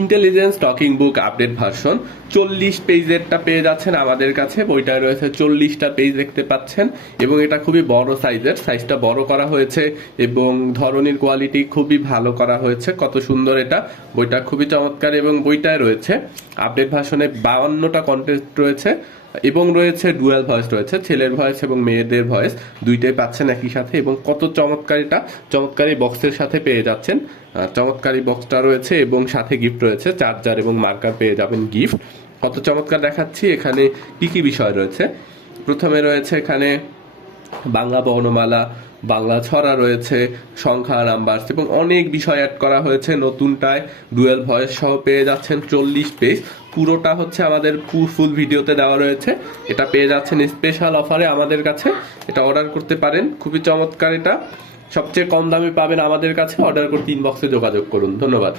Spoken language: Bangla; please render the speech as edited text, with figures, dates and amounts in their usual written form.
Intelligence talking book update version 40 পেজেরটা পেয়ে যাচ্ছেন আমাদের কাছে। বইটায় রয়েছে 40টা পেজ দেখতে পাচ্ছেন এবং এটা খুবই বড় সাইজের, সাইজটা বড় করা হয়েছে এবং ধরনের কোয়ালিটি খুবই ভালো করা হয়েছে। কত সুন্দর এটা, বইটা খুবই চমৎকার এবং বইটায় রয়েছে আপডেট ভার্সনে 52টা কন্টেন্ট রয়েছে এবং রয়েছে ডুয়াল ভয়েস, রয়েছে ছেলের ভয়েস এবং মেয়েদের ভয়েস, দুইটাই পাচ্ছেন একই সাথে। এবং কত চমৎকার এটা, চমৎকার এই বক্সের সাথে পেয়ে যাচ্ছেন। চমৎকার এই বক্সটা রয়েছে এবং সাথে গিফট রয়েছে, চার্জার এবং মার্কার পেয়ে যাবেন গিফট। কত চমৎকার দেখাচ্ছি এখানে কি কি বিষয় রয়েছে। প্রথমে রয়েছে এখানে বাংলা বর্ণমালা, বাংলা ছড়া রয়েছে, সংখ্যা, নাম্বারস এবং অনেক বিষয় অ্যাড করা হয়েছে নতুনটায়। ডুয়েল ভয়েস সহ পেয়ে যাচ্ছেন 40 পেজ। পুরোটা হচ্ছে আমাদের ফুল ভিডিওতে দেওয়া রয়েছে। এটা পেয়ে যাচ্ছেন স্পেশাল অফারে আমাদের কাছে, এটা অর্ডার করতে পারেন। খুবই চমৎকার, এটা সবচেয়ে কম দামে পাবেন আমাদের কাছে। অর্ডার করতে ইনবক্সে যোগাযোগ করুন। ধন্যবাদ।